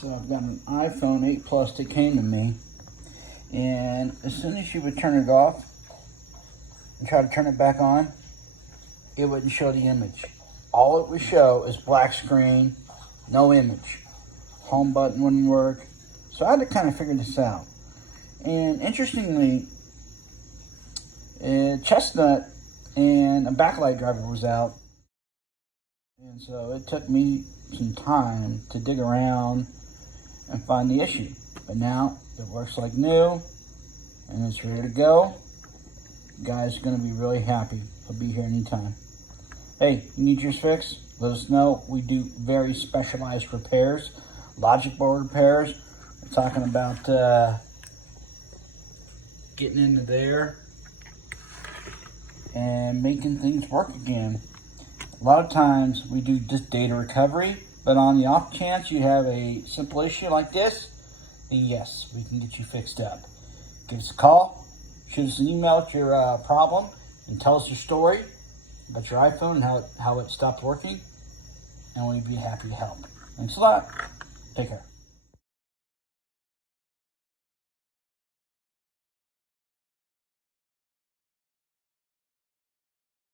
So I've got an iPhone 8 Plus that came to me, and as soon as you would turn it off and try to turn it back on, it wouldn't show the image. All it would show is black screen, no image. Home button wouldn't work. So I had to kind of figure this out. And interestingly, Chestnut and a backlight driver was out. And so it took me some time to dig around and find the issue. But now it works like new and it's ready to go. The guy's gonna be really happy. He'll be here anytime. Hey, you need yours fixed? Let us know. We do very specialized repairs, logic board repairs. We're talking about getting into there and making things work again. A lot of times we do just data recovery, but on the off chance you have a simple issue like this, then yes, we can get you fixed up. Give us a call, shoot us an email with your problem, and tell us your story about your iPhone and how it stopped working, and we'd be happy to help. Thanks a lot. Take care.